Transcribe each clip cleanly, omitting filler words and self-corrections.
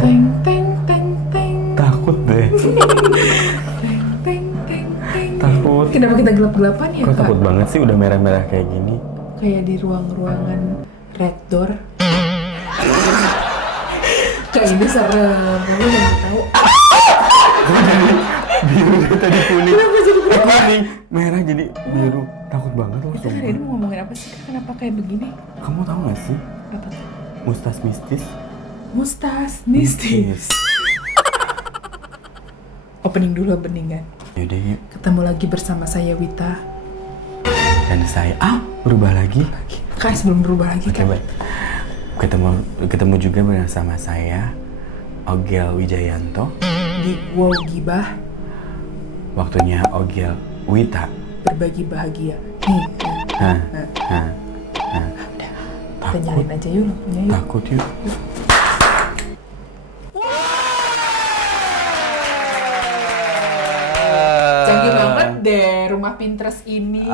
Teng teng teng teng. Takut deh. Teng teng teng teng. Takut. Kenapa kita gelap-gelapan ya, Kok Kak? takut banget sih udah merah-merah kayak gini? Kayak di ruang-ruangan red door. Kayak ini serem, kamu nggak tahu. Biru dari tadi kuning. Kenapa jadi berubah? Kuning, merah jadi biru. Takut banget loh. Kita hari ini mau ngomongin apa sih, Kak? Kenapa kayak begini? Kamu tahu gak sih? Apa tuh? Mustas mistis. Mustas mistis. Opening dulu, opening kan. Yaudah yuk. Ketemu lagi bersama saya Wita. Dan saya berubah lagi. Kak, sebelum berubah lagi, Oke, Kak. baik. Ketemu juga bersama saya Ogel Wijayanto. Di Wow Gibah, Waktunya Ogel Wita. berbagi bahagia. Nih, kita Takut, nyalain aja yuk lampunya yuk. takut yuk. Canggih banget deh rumah Pinterest ini.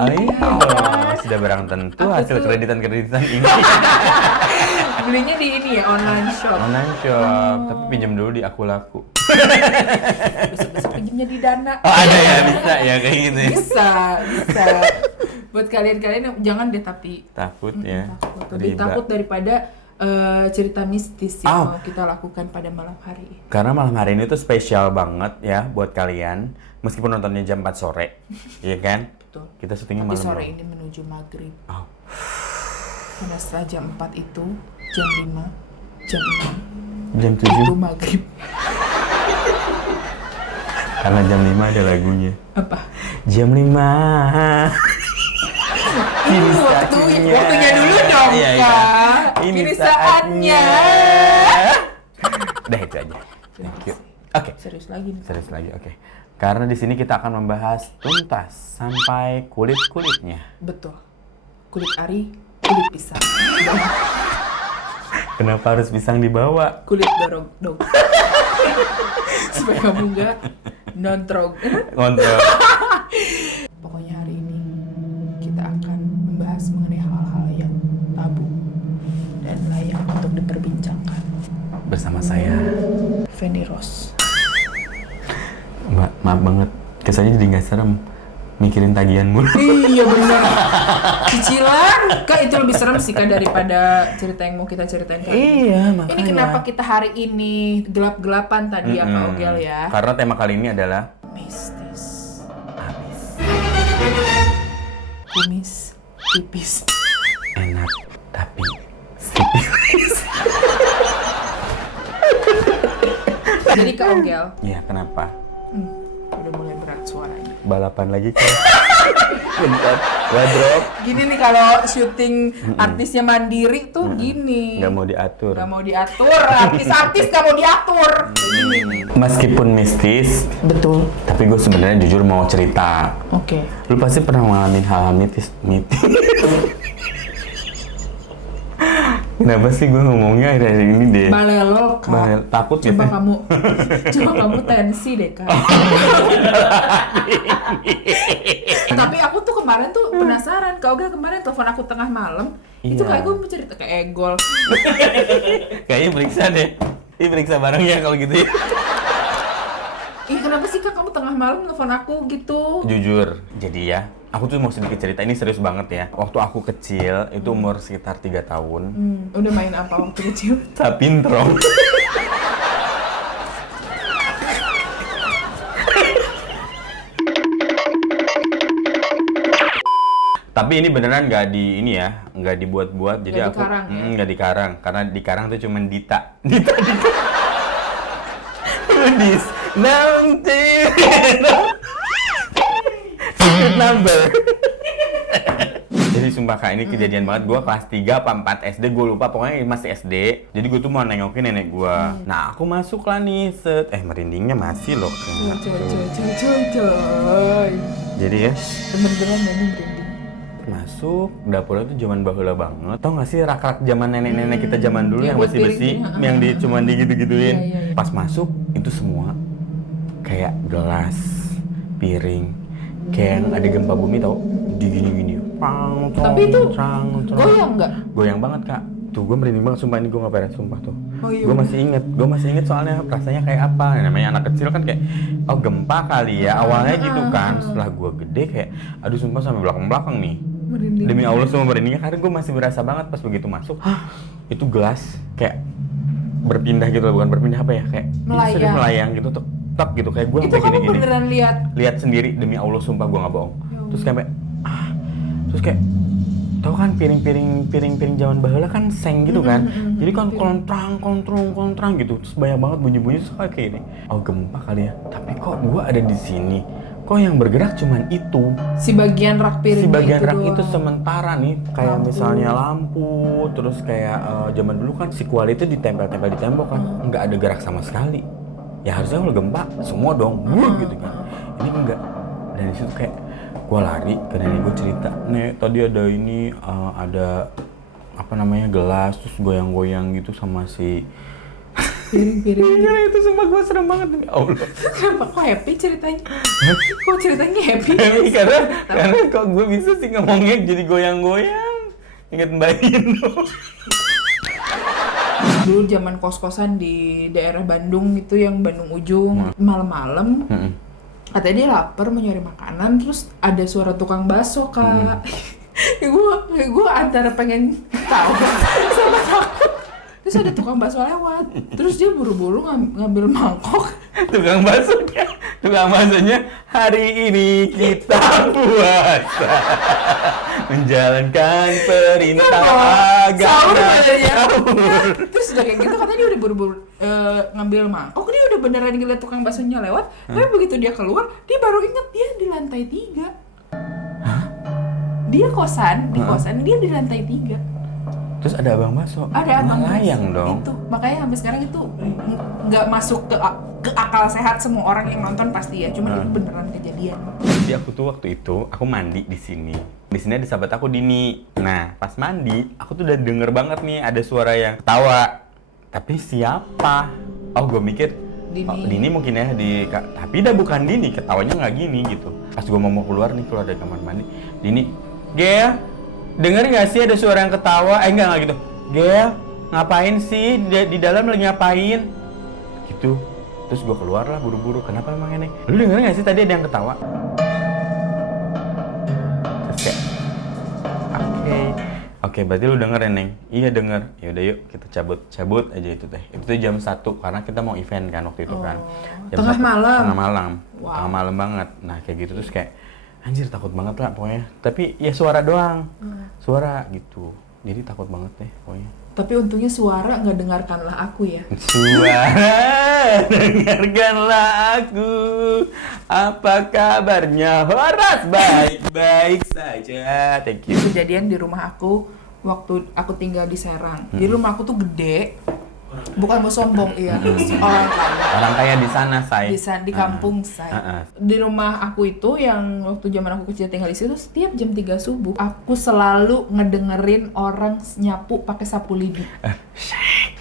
Sudah barang tentu Aku hasil tuh- kreditan ini. Belinya di ini ya, online shop. Online shop, tapi pinjam dulu di Aku Laku. Besok-besok pinjemnya di Dana. Oh ada ya, bisa ya kayak gitu ya. Bisa. Buat kalian-kalian yang jangan deh tapi Takut ya. lebih riba. takut daripada cerita mistis yang Ah. mau kita lakukan pada malam hari. Karena malam hari ini tuh spesial banget ya buat kalian. Meskipun nontonnya jam 4 sore, iya kan? Betul. Kita syutingnya Tapi malam sore dong. ini menuju maghrib. Oh. Karena setelah jam 4 itu, jam 5, jam 6 Jam itu 7, maghrib. karena jam 5 ada lagunya. Apa? Jam 5. Ini Waktunya dulu dong, Iya, iya. Kak. Ini Kini saatnya. saatnya. Udah itu aja. Thank you. Oke. Serius lagi nih. Serius lagi, oke. Karena di sini kita akan membahas tuntas sampai kulit-kulitnya. Betul. Kulit ari, kulit pisang. Kenapa harus pisang dibawa? Kulit dorong dong. Supaya kamu nggak nontrog. Kontrol. Pokoknya hari ini kita akan membahas mengenai hal-hal yang tabu dan layak untuk diperbincangkan. Bersama saya. Feni Rose. Mbak, maaf banget. Kesannya jadi nggak serem. Mikirin tagihan mulu. Iya benar. Cicilan, Kak, itu lebih serem sih Kak daripada cerita yang mau kita ceritain kali ini. Iya, Ini kenapa kita hari ini gelap-gelapan tadi ya Kak Ogel ya? Karena tema kali ini adalah Mistis. habis. Kumis, tipis. Enak, tapi sipis. Jadi Kak Ogel, Iya, kenapa? udah mulai berat suaranya. Balapan lagi kan? Bentar, wardrobe. Gini nih kalau syuting artisnya mandiri tuh gini. Nggak mau diatur. Gak mau diatur, artis-artis gak mau diatur. Gini. Meskipun mistis, Betul. tapi gue sebenarnya jujur mau cerita. Oke. Lu pasti pernah ngalamin hal-hal mitis. Kenapa sih gue ngomongnya akhir-akhir ini deh? Balelo Kak. Takut Coba gitu. kamu tensi deh Kak. Tapi aku tuh kemarin tuh penasaran. Kak Ogel kemarin telepon aku tengah malam. Itu Iya. kayak gue mau cerita kayak Egol. Kayaknya periksa deh. Ih, periksa bareng ya kalau gitu ya. Ih kenapa sih Kak kamu tengah malam telepon aku gitu? Jujur, jadi ya, aku tuh mau sedikit cerita, ini serius banget ya. Waktu aku kecil, itu umur sekitar 3 tahun. Udah main apa waktu kecil? Sapintrong. Tapi ini beneran nggak di ini ya, nggak dibuat-buat. Jadi Nggak aku dikarang, ya? nggak dikarang, karena dikarang tuh cuman Dita. Dita. Rudis nanti. Secret number. Jadi sumpah Kak, ini kejadian banget. Gue kelas 3 apa 4 SD, gue lupa. Pokoknya masih SD. Jadi gue tuh mau nengokin nenek gue. Nah aku masuk lah nih, set. Merindingnya masih loh. Coy. Jadi ya, Bener-bener ini merinding. masuk dapurnya tuh zaman bahula banget. Tau gak sih rak-rak zaman nenek-nenek kita zaman dulu yang Yang buat besi-besi, piring, yang cuman digitu-gituin. Iya. Pas masuk itu semua kayak gelas, piring, kayak yang ada gempa bumi tau, di gini-gini. Tapi itu Trang. goyang nggak? Goyang banget Kak. Itu gue merinding banget, sumpah ini gue gak beres, sumpah tuh. Oh, iya, Gue udah. masih inget soalnya rasanya kayak apa. Namanya anak kecil kan kayak, oh gempa kali ya, awalnya gitu kan. Setelah gue gede kayak, aduh sumpah sampai belakang-belakang nih. Merinding. Demi Allah semua merindingnya, karena gue masih berasa banget pas begitu masuk. Itu gelas kayak berpindah gitu, bukan berpindah apa ya, kayak Melayang. melayang gitu, tek gitu, kayak gue Itu sampai kamu gini-gini. beneran Lihat sendiri, demi Allah sumpah gue gak bohong. Ya Terus kayak terus kayak tau kan piring zaman baheula kan seng gitu kan. Jadi kan kontrang gitu. Terus banyak banget bunyi-bunyi kayak ini. Oh gempa kali ya. Tapi kok gua ada di sini. Kok yang bergerak cuman itu. si bagian rak piring Itu sementara nih kayak misalnya lampu, terus kayak zaman dulu kan si kuali itu ditempel-tempel di tembok kan. Enggak ada gerak sama sekali. Ya harusnya kalau gempa semua dong gitu kan. Ini enggak. Dan disitu kayak gue lari ke nenek gue cerita, nek tadi ada ini ada apa namanya gelas terus goyang-goyang gitu sama si piring. ya itu sumpah gue serem banget demi Allah. Kenapa kok happy ceritanya? Kok ceritanya happy? karena kok gue bisa sih ngomongnya jadi goyang-goyang, inget Mbak Ino. Dulu zaman kos-kosan di daerah Bandung itu, yang Bandung ujung, malam-malam katanya dia lapar mau nyari makanan, terus ada suara tukang bakso, Kak. Gue antara pengen tahu sama takut. Terus ada tukang bakso lewat, terus dia buru-buru ngambil mangkok. Tukang baksonya hari ini kita puasa menjalankan perintah agama. Terus udah kayak gitu katanya dia udah buru-buru ngambil mangkok, dia udah beneran ngeliat tukang baksonya lewat. Tapi begitu dia keluar, dia baru inget dia di lantai 3. Dia kosan, dia di lantai 3. Terus ada abang bakso. Ada abang melayang bakso dong. itu. Makanya sampai sekarang itu nggak masuk ke akal sehat semua orang yang nonton pasti ya. Cuman itu beneran kejadian. Jadi aku tuh waktu itu aku mandi di sini. Di sini ada sahabat aku Dini. Nah, pas mandi, aku tuh udah denger banget nih ada suara yang ketawa. Tapi siapa? Oh, gue mikir Dini. Oh, Dini mungkin ya tapi dah bukan Dini, ketawanya nggak gini gitu. Pas gue mau keluar dari kamar mandi, Dini, Gel, denger nggak sih ada suara yang ketawa? Enggak gitu. Gel, ngapain sih di dalam lagi ngapain? Gitu. Terus gue keluar lah buru-buru. Kenapa emang ini? Lu denger nggak sih tadi ada yang ketawa? Terus kayak, Oke, berarti lu denger ya, Neng? Iya denger. Ya udah yuk kita cabut aja itu teh. Itu tuh jam 1 karena kita mau event kan waktu itu kan. Jam Tengah 1, malam. Tengah malam. Wow. Tengah malam banget. Nah kayak gitu terus kayak anjir takut banget lah pokoknya. Tapi ya suara doang. Suara gitu. Jadi takut banget deh pokoknya. Tapi untungnya suara nggak dengarkanlah aku ya. Suara dengarkanlah aku. Apa kabarnya? Horas baik-baik saja. Thank you. Kejadian di rumah aku waktu aku tinggal di Serang. Jadi rumah aku tuh gede. Bukan mau sombong, iya. Orang kaya. Orang kaya di sana, say. Di kampung saya. Di rumah aku itu yang waktu zaman aku kecil tinggal di situ, setiap jam 3 subuh aku selalu ngedengerin orang nyapu pakai sapu lidi. Srek.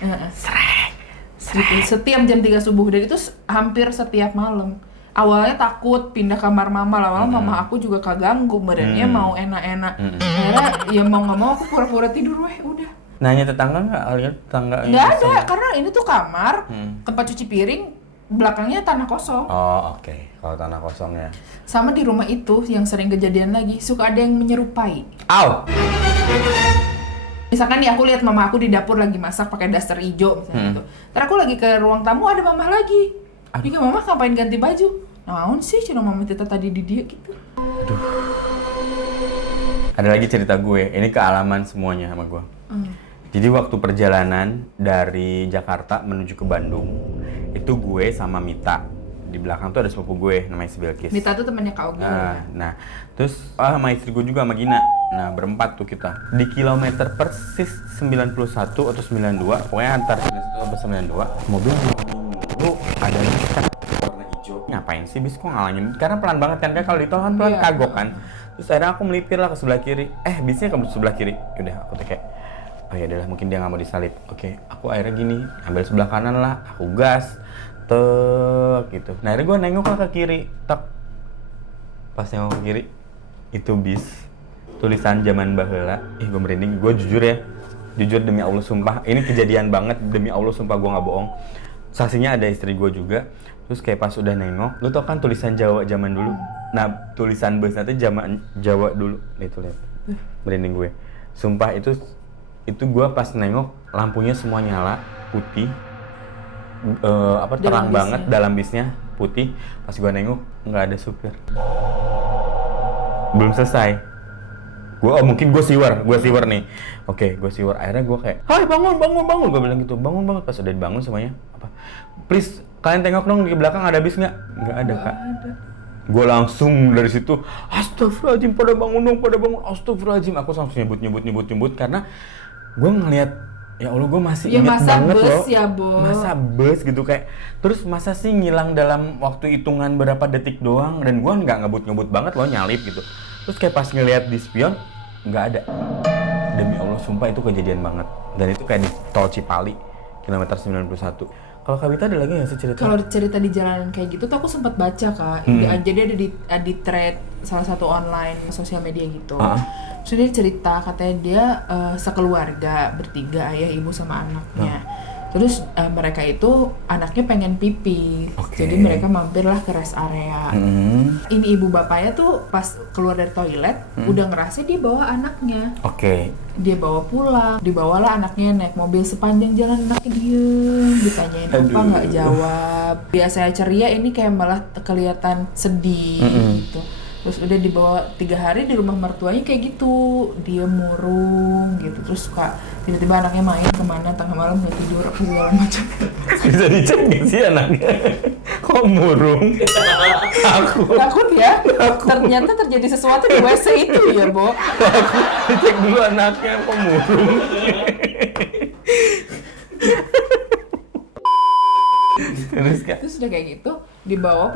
Setiap jam 3 subuh, dan itu hampir setiap malam. Awalnya takut pindah kamar mama, lama-lama mama aku juga kaganggu, badannya mau enak-enak. Akhirnya ya mau nggak mau aku pura-pura tidur, udah. Nanya tetangga nggak? Lihat tetangga Nggak ada, karena ini tuh kamar, tempat cuci piring, belakangnya tanah kosong. Oh oke. Kalau tanah kosong ya. Sama di rumah itu yang sering kejadian lagi, suka ada yang menyerupai. Au! Misalkan nih aku lihat mama aku di dapur lagi masak pakai daster hijau misalnya gitu. Ntar aku lagi ke ruang tamu, ada mama lagi. Ini mama ngapain ganti baju? Naon sih cina mama Tita tadi di dia gitu. Aduh. Ada lagi cerita gue. Ini kealaman semuanya sama gue. Jadi waktu perjalanan dari Jakarta menuju ke Bandung, itu gue sama Mita. Di belakang tuh ada sepupu gue namanya si Bilkis. Mita tuh temannya Kak Ogi. Nah, terus sama istri gue juga sama Gina. Nah, berempat tuh kita. Di kilometer persis 91 atau 92, pokoknya antara 91 atau 92, mobil lu ada cat warna hijau. Ngapain sih bis kok ngalangin? Karena pelan banget kan, kayak kalau di tol kan pelan kagok kan. Terus akhirnya aku melipir lah ke sebelah kiri. Bisnya ke sebelah kiri. Udah, aku tuh kayak oh ya udahlah mungkin dia nggak mau disalip. Oke, aku akhirnya gini, ambil sebelah kanan lah, aku gas, gitu. Nah akhirnya gue nengok lah ke kiri, pas nengok ke kiri, itu bis, tulisan zaman baheula. Gue merinding, gue jujur ya, Jujur demi Allah sumpah, ini kejadian banget demi Allah sumpah gue nggak bohong. Saksinya ada istri gue juga. Terus kayak pas udah nengok, lu tau kan tulisan Jawa zaman dulu. Nah tulisan bus nanti zaman Jawa dulu. Itu lihat, merinding gue. Sumpah itu gue pas nengok lampunya semua nyala putih, terang banget dalam bisnya putih. Pas gue nengok nggak ada supir. Belum selesai. Mungkin gue siwer nih. Oke, gue siwer. Akhirnya gue kayak, hai bangun. Gue bilang gitu, bangun. Pas udah dibangun semuanya, apa? Please, kalian tengok dong di belakang ada bis nggak? Nggak ada kak. Gue langsung dari situ, astagfirullahaladzim, pada bangun. Astagfirullahaladzim. Aku langsung nyebut karena gue ngeliat, ya Allah gue masih inget banget loh. Masa bus gitu kayak, terus masa sih ngilang dalam waktu hitungan berapa detik doang, dan gue nggak ngebut banget loh, nyalip gitu. Terus kayak pas ngeliat di spion, nggak ada. Demi Allah, sumpah itu kejadian banget. Dan itu kayak di tol Cipali, kilometer 91. Kalau Kak Wita ada lagi nggak sih cerita? Kalau cerita di jalanan kayak gitu tuh aku sempat baca Kak. Jadi ada di thread salah satu online sosial media gitu. Terus dia cerita katanya dia sekeluarga bertiga, ayah, ibu sama anaknya. Terus mereka itu anaknya pengen pipi, jadi mereka mampirlah ke rest area. Ini ibu bapaknya tuh pas keluar dari toilet udah ngerasa dia bawa anaknya. Dia bawa pulang, dibawalah anaknya naik mobil sepanjang jalan, anaknya diem, ditanyain apa nggak jawab. Biasanya ceria, ini kayak malah kelihatan sedih gitu. Terus udah dibawa 3 hari di rumah mertuanya kayak gitu, dia murung gitu. Terus suka tiba-tiba anaknya main kemana tengah malam nggak tidur, aku segala macam. Bisa dicek nggak sih anaknya? Kok murung? Takut ya? Ternyata terjadi sesuatu di WC itu ya, Bo. Aku dicek dulu anaknya kok murung. Terus udah kayak gitu,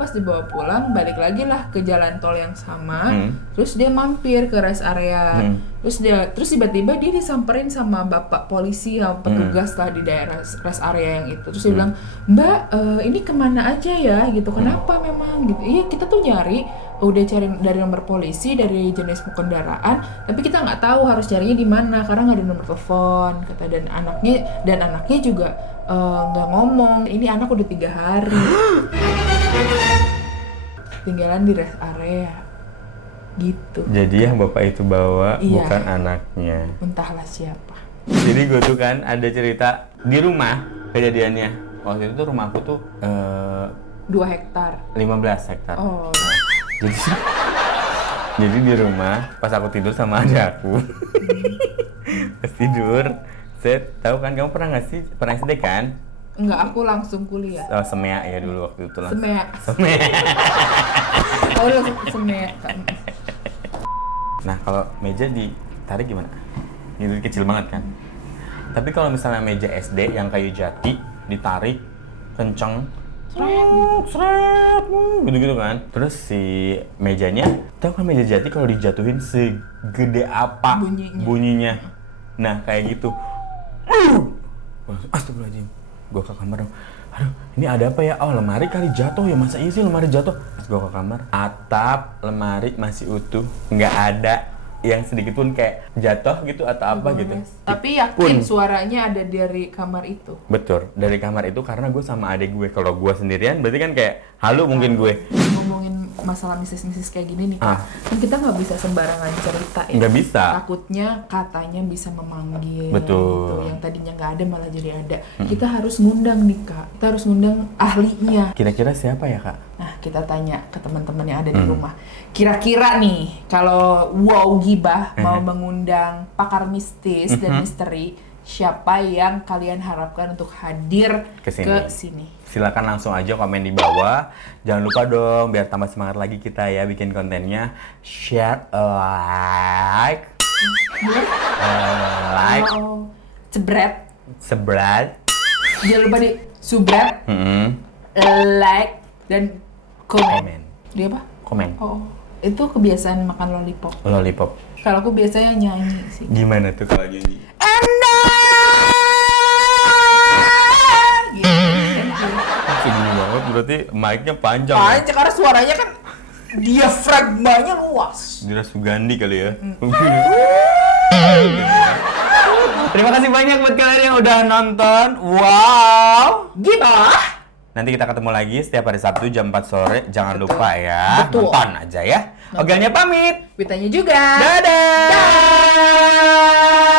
pas dibawa pulang, balik lagi lah ke jalan tol yang sama. Terus dia mampir ke rest area. Terus tiba-tiba dia disamperin sama bapak polisi yang petugas lah di daerah rest area yang itu. Terus dia bilang, "Mbak, ini kemana aja ya?" gitu. "Kenapa memang?" gitu. "Iya, kita tuh nyari, udah cari dari nomor polisi, dari jenis kendaraan, tapi kita nggak tahu harus carinya di mana karena nggak ada nomor telepon," kata. Dan anaknya juga nggak ngomong. Ini anak udah 3 hari tinggalan di rest area gitu. Jadi yang bapak itu bawa bukan anaknya, entahlah siapa. Jadi gue tuh kan ada cerita di rumah kejadiannya. Waktu itu tuh rumahku tuh 2 hektar 15 hektar. Jadi di rumah pas aku tidur sama adik aku pas tidur, saya tahu kan, kamu pernah SD kan? Enggak, aku langsung kuliah. Semea ya dulu waktu itu langsung. Semea. Semea. Nah kalau meja ditarik gimana? Ini kecil banget kan? Tapi kalau misalnya meja SD yang kayu jati ditarik kenceng, seret, gitu kan. Terus si mejanya, tahu kan meja jati kalau dijatuhin segede apa bunyinya? Nah kayak gitu. Astagfirullahaladzim, gue ke kamar dong. Aduh, ini ada apa ya? Oh, lemari kali jatuh ya. Masa iya sih lemari jatuh? Pas gue ke kamar, atap lemari masih utuh, nggak ada yang sedikit pun kayak jatuh gitu atau apa gitu. Tapi yakin suaranya ada dari kamar itu? Betul, dari kamar itu karena gue sama adik gue. Kalau gue sendirian berarti kan kayak halu mungkin gue. Ngomongin masalah mistis-mistis kayak gini nih Kak, kan kita nggak bisa sembarangan cerita ya. Nggak bisa. Takutnya katanya bisa memanggil. Betul. Gitu. Yang tadinya nggak ada malah jadi ada. Kita harus ngundang nih Kak. Kita harus ngundang ahlinya. Kira-kira siapa ya Kak? Nah, kita tanya ke teman-teman yang ada di rumah. Kira-kira nih, kalau Wow Gibah mau mengundang pakar mistis dan misteri, siapa yang kalian harapkan untuk hadir ke sini? Silakan langsung aja komen di bawah. Jangan lupa dong, biar tambah semangat lagi kita ya bikin kontennya. Share, like, Sebret. Jangan lupa di subscribe, like, dan komen. Dia apa? Komen. Oh, itu kebiasaan makan lollipop. Kalau aku biasanya nyanyi sih. Gimana tuh kalau nyanyi? Segini banget, berarti mic-nya panjang. Panjang karena suaranya kan diafragmanya luas. Dira Sugandi kali ya. Terima kasih banyak buat kalian yang udah nonton. Wow. Gitu. Nanti kita ketemu lagi setiap hari Sabtu jam 4 sore. Jangan lupa ya. Betul. Nonton aja ya. Ogelnya pamit. Witanya juga. Dadah. Dah.